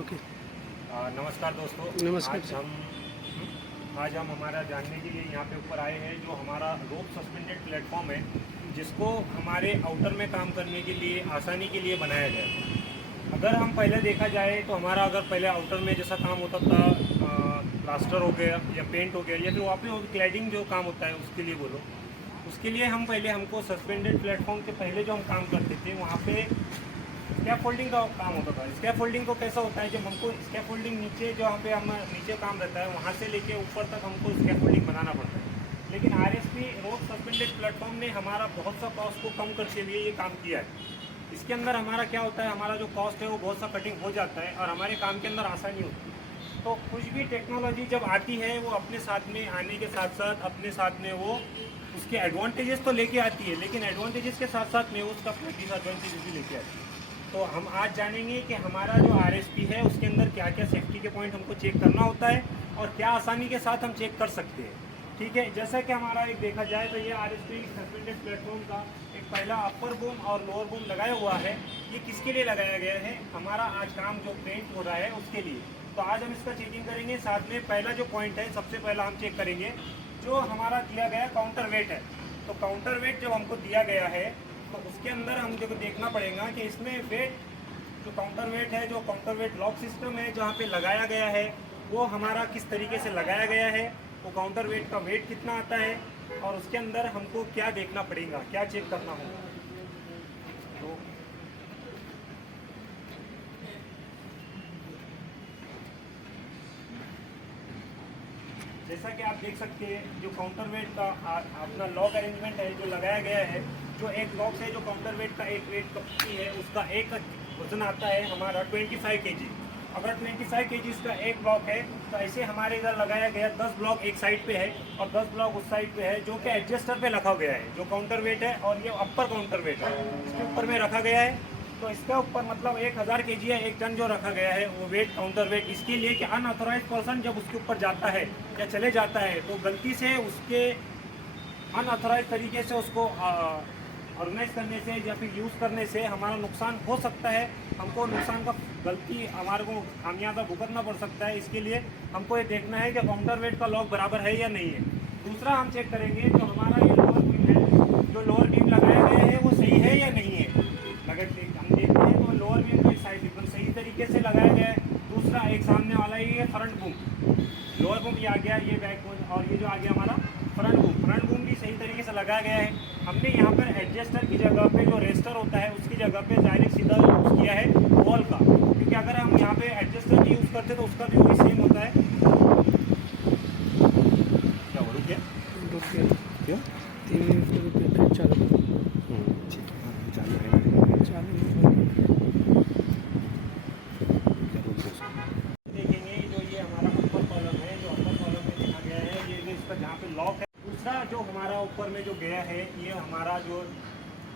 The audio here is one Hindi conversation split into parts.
ओके। नमस्कार दोस्तों। नमस्कार। आज हम हमारा जानने के लिए यहाँ पे ऊपर आए हैं जो हमारा रोप सस्पेंडेड प्लेटफॉर्म है, जिसको हमारे आउटर में काम करने के लिए आसानी के लिए बनाया गया है। अगर हम पहले देखा जाए तो हमारा अगर पहले आउटर में जैसा काम होता था, प्लास्टर हो गया या पेंट हो गया या फिर वहाँ पे क्लैडिंग जो काम होता है उसके लिए बोलो, उसके लिए हमको सस्पेंडेड प्लेटफॉर्म के पहले जो हम काम करते थे वहाँ पे स्कैफोल्डिंग का काम होता था। स्कैफोल्डिंग को कैसा होता है, जब हमको स्कैफोल्डिंग नीचे जो हम नीचे काम रहता है वहाँ से लेके ऊपर तक हमको स्कैफोल्डिंग बनाना पड़ता है। लेकिन आरएसपी रोप सस्पेंडेड प्लेटफॉर्म ने हमारा बहुत सा कॉस्ट को कम करते हुए ये काम किया है। इसके अंदर हमारा क्या होता है, हमारा जो कॉस्ट है वो बहुत सा कटिंग हो जाता है और हमारे काम के अंदर आसानी होती है। तो कुछ भी टेक्नोलॉजी जब आती है वो अपने साथ में आने के साथ साथ अपने साथ में वो उसके एडवांटेजेस तो लेके आती है, लेकिन एडवांटेजेस के साथ साथ में उसका अपना डिसएडवांटेजेस भी लेके आती है। तो हम आज जानेंगे कि हमारा जो आरएसपी है उसके अंदर क्या क्या सेफ्टी के पॉइंट हमको चेक करना होता है और क्या आसानी के साथ हम चेक कर सकते हैं। ठीक है, जैसा कि हमारा एक देखा जाए तो ये आरएसपी सस्पेंडेड प्लेटफॉर्म का एक पहला अपर बूम और लोअर बूम लगाया हुआ है। ये किसके लिए लगाया गया है, हमारा आज काम जो पेंट हो रहा है उसके लिए। तो आज हम इसका चेकिंग करेंगे। साथ में पहला जो पॉइंट है सबसे पहला हम चेक करेंगे जो हमारा दिया गया काउंटर वेट है। तो काउंटर वेट जब हमको दिया गया है तो उसके अंदर हमको देखना पड़ेगा कि इसमें वेट जो काउंटर वेट है, जो काउंटर वेट लॉक सिस्टम है जहाँ पे लगाया गया है वो हमारा किस तरीके से लगाया गया है, वो काउंटर वेट का वेट कितना आता है और उसके अंदर हमको क्या देखना पड़ेगा, क्या चेक करना होगा। तो जैसा कि आप देख सकते हैं जो काउंटर वेट का अपना लॉक अरेंजमेंट है जो लगाया गया है, जो एक बॉक्स है जो काउंटर वेट का एक वेट कपी है उसका एक वजन आता है हमारा 25 kg। अगर 25 kg का एक ब्लॉक है तो ऐसे हमारे इधर लगाया गया 10 ब्लॉक एक साइड पे है और 10 ब्लॉक उस साइड पे है, जो कि एडजस्टर पे रखा गया है। जो काउंटर वेट है और ये अपर काउंटर वेट है इसके ऊपर में रखा गया है। तो इसके ऊपर मतलब 1000 kg है, 1 टन जो रखा गया है वो वेट काउंटर वेट इसके लिए कि अनऑथोराइज पर्सन जब उसके ऊपर जाता है या चले जाता है तो गलती से उसके अनऑथोराइज तरीके से उसको ऑर्गेनाइज करने से या फिर यूज़ करने से हमारा नुकसान हो सकता है। हमको नुकसान का गलती हमारे को खामियाजा भुगतना पड़ सकता है। इसके लिए हमको ये देखना है कि काउंटर वेट का लॉक बराबर है या नहीं है। दूसरा हम चेक करेंगे जो हमारा ये लोअर बीम है, जो लोअर बीम लगाया गया है वो सही है या नहीं है। अगर हम देखते हैं तो लोअर बीम की साइड एकदम सही तरीके से लगाया गया है। दूसरा एक सामने वाला ये फ्रंट बूम, लोअर बूम ये आ गया, ये बैक बूम और ये जो आ गया हमारा फ्रंट बूम भी सही तरीके से लगाया गया है। हमने यहाँ पर एडजस्टर की जगह पे जो रेस्टर होता है उसकी जगह पे डायरेक्ट सीधा यूज़ किया है वॉल का, क्योंकि अगर हम यहाँ पे एडजस्टर की यूज़ करते तो उसका भी वही सेम होता है। क्या बोलूँ क्या क्यों 3 मिनट के फिर चालू ठीक है चालू देखेंगे। जो ये हमारा अपर कॉलम है, जो अपर कॉलम में देखा गया है ये इसका जहाँ पे लॉक है। दूसरा जो हमारा ऊपर में जो गया है ये हमारा जो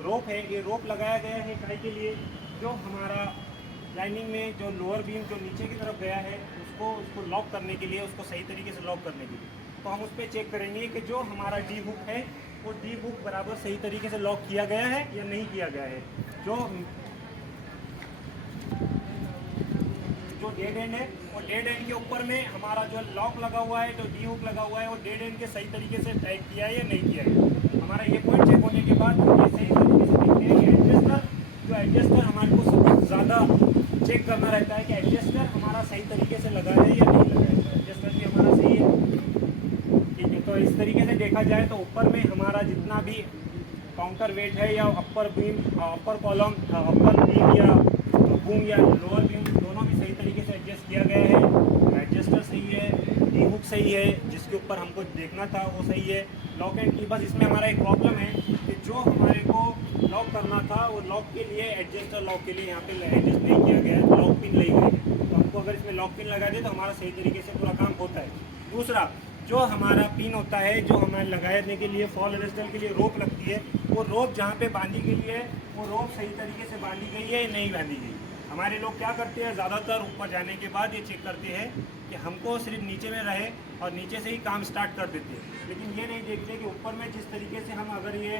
रोप है, ये रोप लगाया गया है काहे के लिए, जो हमारा लाइनिंग में जो लोअर बीम जो नीचे की तरफ गया है उसको लॉक करने के लिए, उसको सही तरीके से लॉक करने के लिए। तो हम उस पर चेक करेंगे कि जो हमारा डी हुक है वो डी हुक बराबर सही तरीके से लॉक किया गया है या नहीं किया गया है। जो डेड एंड है वो डेड एंड के ऊपर में हमारा जो लॉक लगा हुआ है, जो डी हुक लगा हुआ है वो डेड एंड के सही तरीके से टाइट किया है या नहीं किया है। हमारा ये पॉइंट चेक होने के बाद ये सही तरीके से देखते हैं कि एडजस्टर हमारे को सबसे ज़्यादा चेक करना रहता है कि एडजस्टर हमारा सही तरीके से लगा है या नहीं लगा है। तो एडजस्टर भी हमारा सही है, ठीक है। तो इस तरीके से देखा जाए तो ऊपर में हमारा जितना भी काउंटर वेट है या अपर बीम, अपर कॉलम, अपर बीम या बूम या लोअर बीम दोनों भी सही तरीके से एडजस्ट किया गया है। एडजस्टर सही है, डी हुक सही है, जिसके ऊपर हमको देखना था वो सही है। लॉक एंड की बस इसमें हमारा एक प्रॉब्लम है कि जो हमारे को लॉक करना था वो लॉक के लिए एडजस्टर लॉक के लिए यहाँ पे एडजस्ट नहीं किया गया है, लॉक पिन लगी गई है। तो हमको अगर इसमें लॉक पिन लगा दे तो हमारा सही तरीके से पूरा काम होता है। दूसरा जो हमारा पिन होता है, जो हमारे लगाने के लिए फॉल अरेस्टर के लिए रोप लगती है, वो रोप जहाँ पे बांधी गई है वो रोप सही तरीके से बांधी गई है या नहीं बांधी गई। हमारे लोग क्या करते हैं, ज़्यादातर ऊपर जाने के बाद ये चेक करते हैं कि हमको सिर्फ नीचे में रहे और नीचे से ही काम स्टार्ट कर देते हैं, लेकिन ये नहीं देखते कि ऊपर में जिस तरीके से हम अगर ये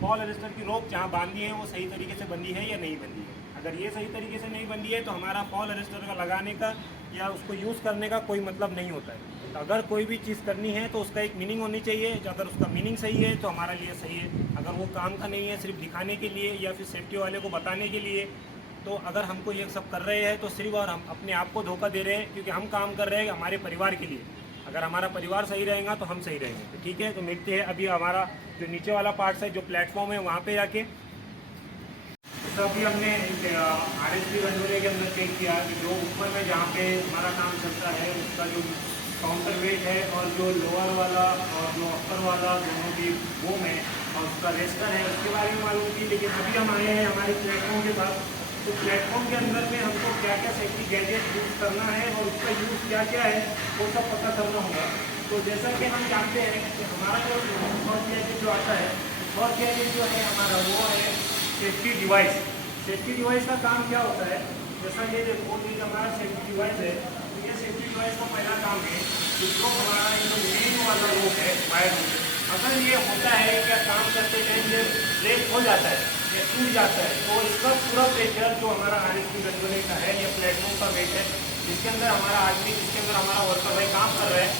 फॉल अरेस्टर की रोप जहाँ बांधी है वो सही तरीके से बंधी है या नहीं बंधी है। अगर ये सही तरीके से नहीं बन रही है तो हमारा फॉल अरेस्टर का लगाने का या उसको यूज़ करने का कोई मतलब नहीं होता है। तो अगर कोई भी चीज़ करनी है तो उसका एक मीनिंग होनी चाहिए, जो अगर उसका मीनिंग सही है तो हमारा लिए सही है। अगर वो काम का नहीं है, सिर्फ दिखाने के लिए या फिर सेफ्टी वाले को बताने के लिए, तो अगर हमको ये सब कर रहे हैं तो सिर्फ और हम अपने आप को धोखा दे रहे हैं, क्योंकि हम काम कर रहे हैं हमारे परिवार के लिए। अगर हमारा परिवार सही रहेगा तो हम सही रहेंगे। तो ठीक है, तो मिलते हैं अभी हमारा जो नीचे वाला पार्ट है, जो प्लेटफॉर्म है, वहाँ पे जाके। तो अभी हमने RSP गंडोले के अंदर चेक किया कि जो ऊपर में जहाँ पे हमारा काम चलता है उसका जो काउंटर वेट है और जो लोअर वाला और जो अपर वाला दोनों की वो में और उसका रेस्टर है, उसके बारे में मालूम थी। लेकिन अभी हम आए हैं हमारे प्लेटफॉर्म के पास, तो प्लेटफॉर्म के अंदर में हमको क्या क्या सेफ्टी गैजेट यूज़ करना है और उसका यूज़ क्या क्या है वो सब पता करना होगा। तो जैसा कि हम जानते हैं कि हमारा जो फर्स्ट गैजेट जो आता है, फर्स्ट गैजेट जो है हमारा वो है सेफ्टी डिवाइस। सेफ्टी डिवाइस का काम क्या होता है, जैसा ये देखो ये हमारा सेफ्टी डिवाइस है, तो ये सेफ्टी डिवाइस का पहला काम है कि जो हमारा ये जो मेन वाला रोप है वायर रोप, अगर ये होता है क्या काम करते टाइम ये ब्रेक हो जाता है या टूट जाता है, तो इसका पूरा प्रेशर जो हमारा RSP गंडोले का है या प्लेटफॉर्म का वेट है, जिसके अंदर हमारा आदमी, जिसके अंदर हमारा वर्कर भाई काम कर रहा है,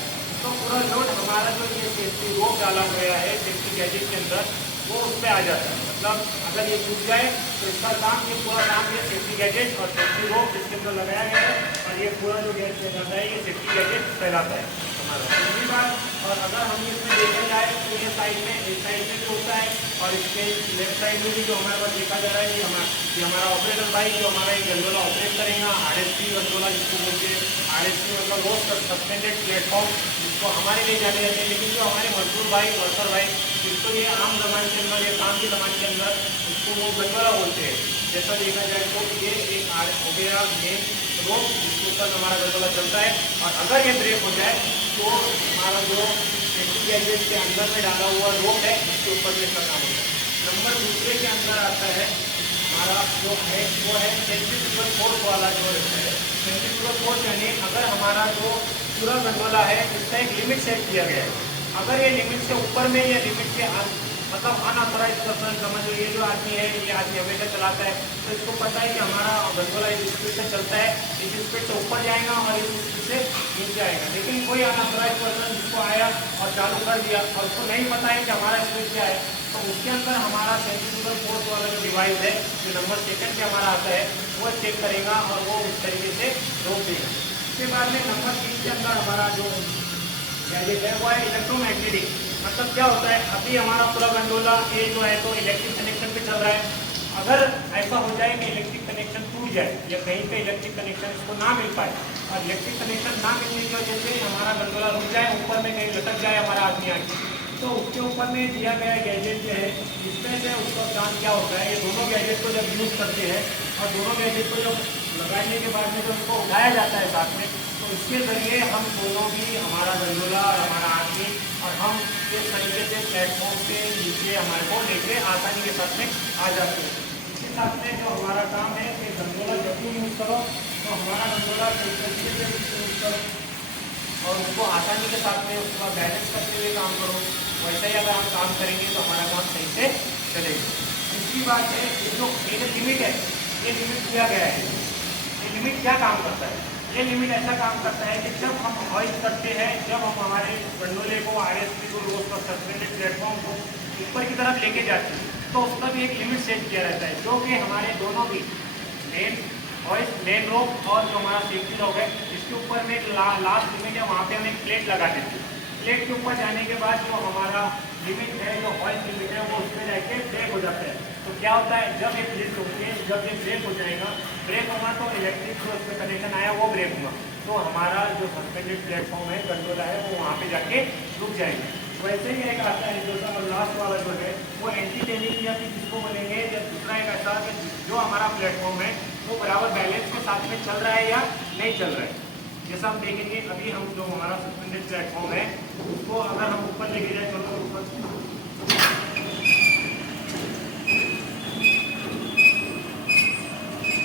तो पूरा लोड हमारा जो ये सेफ्टी रोप डाला गया है सेफ्टी गैजेट के अंदर वो उस पर आ जाता है। मतलब अगर ये टूट जाए तो इसका काम, ये पूरा काम ये सेफ्टी गैजेट और सेफ्टी रोप जिसके अंदर लगाया गया है और ये पूरा जो गैस कहलाता है ये सेफ्टी गैजेट कहलाता है हमारा। दूसरी बात, और अगर हम इसमें देखा जाए तो ये साइड में, इस साइड में भी होता है और इसके लेफ्ट साइड में भी जो हमारे पास देखा जा रहा है ये हमारा ऑपरेटर भाई जो हमारा ये गंडोला ऑपरेट करेगा, RSP गंडोला जिसको बोलते हैं। RSP मतलब वो सस्पेंडेड प्लेटफॉर्म जिसको हमारे लिए जाने जाते हैं, लेकिन जो हमारे मजदूर भाई, वर्कर भाई, जिसको ये आम जबान के अंदर या काम की जबान के अंदर उसको वो गंडोला बोलते हैं। जैसा देखा जाए तो ये एक हो गया मेन रोप जिसके ऊपर हमारा गंडोला चलता है, और अगर ये ब्रेक हो जाए तो हमारा जो सेफ्टी गैजेट के अंदर में डाला हुआ रोप है इसके ऊपर में इसका काम होता है। नंबर दूसरे के अंदर आता है हमारा जो है वो है सेंट्रीफ्यूगल फोर्स वाला जो रहता है। सेंट्रीफ्यूगल फोर्स यानी अगर हमारा जो पूरा गंडोला है इसका एक लिमिट सेट किया गया है, अगर ये लिमिट से ऊपर में या लिमिट के मतलब अनऑथराइज पर्सन, समझ लो ये जो आदमी है ये आदमी हमेशा चलाता है, तो इसको पता है कि हमारा गंडोला इस स्पीड से चलता है, इस स्पीड से ऊपर जाएगा और इस स्पीड से नीचे आएगा। लेकिन कोई अनऑथराइज पर्सन जिसको आया और चालू कर दिया और उसको नहीं पता है कि हमारा स्पीड क्या है, तो उसके अंदर हमारा सेंट्रीफ्यूगल फोर्स वाला जो डिवाइस है जो नंबर सेकंड पे हमारा आता है वो चेक करेगा और वो उस तरीके से रोक देगा। उसके बाद में नंबर 3 के अंदर हमारा जो गैजेट है वो है इलेक्ट्रोमैग्नेटिक। मतलब क्या होता है, अभी हमारा पूरा गंडोला ये जो है तो इलेक्ट्रिक कनेक्शन पे चल रहा है। अगर ऐसा हो जाए कि इलेक्ट्रिक कनेक्शन टूट जाए या कहीं पे इलेक्ट्रिक कनेक्शन इसको ना मिल पाए और इलेक्ट्रिक कनेक्शन ना मिलने की वजह से हमारा गंडोला रुक जाए, ऊपर में कहीं लटक जाए हमारा आदमी आके, तो उसके ऊपर में दिया गया गैजेट जो है इसमें से उसका काम क्या होता है, ये दोनों गैजेट को जब यूज़ करते हैं और दोनों गैजेट को जब लगाने के बाद में जब उसको उठाया जाता है साथ में, तो इसके ज़रिए हम दोनों भी, हमारा गंडोला और हमारा आदमी और हम इस तरीके से प्लेटफॉर्म के नीचे हमारे को लेके आसानी के साथ में आ जाते हैं। इसके साथ में जो हमारा काम है कि गंडोला जब भी यूज़ करो तो हमारा गंडोला इस तरीके से यूज़ करो और उसको आसानी के साथ में उसका बैलेंस करते हुए काम करो। वैसे ही अगर हम काम करेंगे तो हमारा काम सही से चलेगा। दूसरी बात है ये जो लिमिट है, ये लिमिट दिया गया है, ये लिमिट क्या काम करता है, ये लिमिट ऐसा काम करता है कि जब हम हॉइस्ट करते हैं, जब हम हमारे गंडोले को RSP को रोप पर सस्पेंडेड प्लेटफॉर्म को ऊपर की तरफ लेके जाते हैं, तो उसका भी एक लिमिट सेट किया रहता है, जो कि हमारे दोनों भी मेन हॉइस्ट, मेन रोप और जो हमारा सेफ्टी रोप है इसके ऊपर में एक लास्ट लिमिट है, वहाँ पे हम एक प्लेट लगा देते हैं। प्लेट के ऊपर जाने के बाद जो हमारा लिमिट है, जो हॉइस्ट लिमिट है, वो उसमें जाके ब्रेक हो जाता है। तो क्या होता है, जब ये प्लेट होगी, जब ये ब्रेक हो जाएगा, ब्रेक होगा तो इलेक्ट्रिक जो उसमें कनेक्शन आया वो ब्रेक होगा, तो हमारा जो सस्पेंडेड प्लेटफॉर्म है, गंडोला है, वो वहाँ पे जाके रुक जाएगा। वैसे ही एक आता है जो लास्ट वाला जो है वो एंटी टेनिंग या फिर जिसको बोलेंगे, या दूसरा एक ऐसा कि जो हमारा प्लेटफॉर्म है वो बराबर बैलेंस के साथ में चल रहा है या नहीं चल रहा है। जैसा हम देखेंगे अभी हम जो हमारा सस्पेंडेड प्लेटफॉर्म है उसको अगर हम ऊपर लेके जाए, चलो ऊपर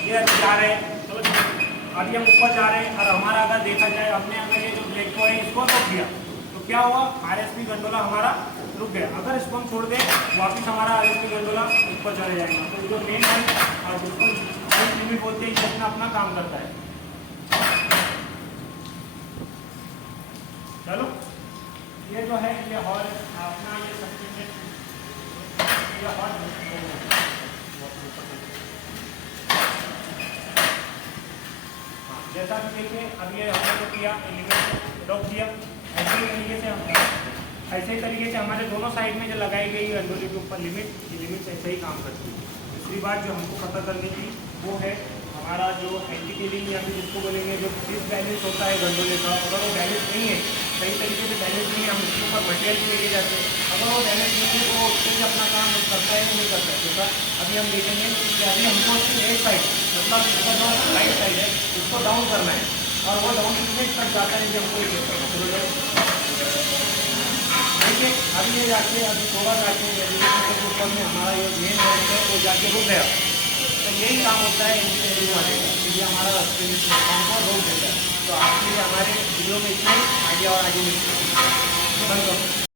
ये जा रहे हैं, चलो अभी हम ऊपर जा रहे हैं और हमारा अगर देखा जाए हमने अगर ये जो ब्रेक को है इसको रोक दिया तो क्या हुआ, RSP गंडोला हमारा रुक गया। अगर इसको हम छोड़ दें वापस हमारा RSP गंडोला ऊपर चले जाएगा। तो जो मेन है और जिसको हाइट लिमिट बोलते हैं, ये अपना काम करता है। चलो ये जो है ये हॉल अपना ये सस्पेंडेड ये हॉल जैसा कि देखिए अब ये हमने जो किया लिमिट रोक दिया, ऐसे ही तरीके से हमारे दोनों साइड में जो लगाई गई गंडोले के ऊपर लिमिट ऐसे ही काम करती है। दूसरी बात जो हमको पता करने की वो है हमारा जो एंटी टेलिंग या फिर जिसको बोलेंगे जो डिसबैलेंस होता है गंडोले का, अगर वो बैलेंस नहीं है, सही तरीके से बैलेंस नहीं है, हम उसके ऊपर मटेरियल भी लेके जाते हैं, अगर वो बैलेंस नहीं है तो उसके लिए अपना काम करता है नहीं करता है। जैसा अभी हम देखेंगे कि अभी हमको एक साइड मतलब इसका जो राइट साइड है उसको डाउन करना है, और वो डाउन कितने तक जाता है कि हमको देखिए अभी ये जाके अभी थोड़ा जाके ऊपर में हमारा ये मेन है वो जाके रुक गया, तो यही काम होता है इंजीनियरिंग वाले का, ये हमारा रास्ते में काम को रोक देता है। तो आपके लिए हमारे वीडियो में इतना ही, आगे और आगे बंद करो।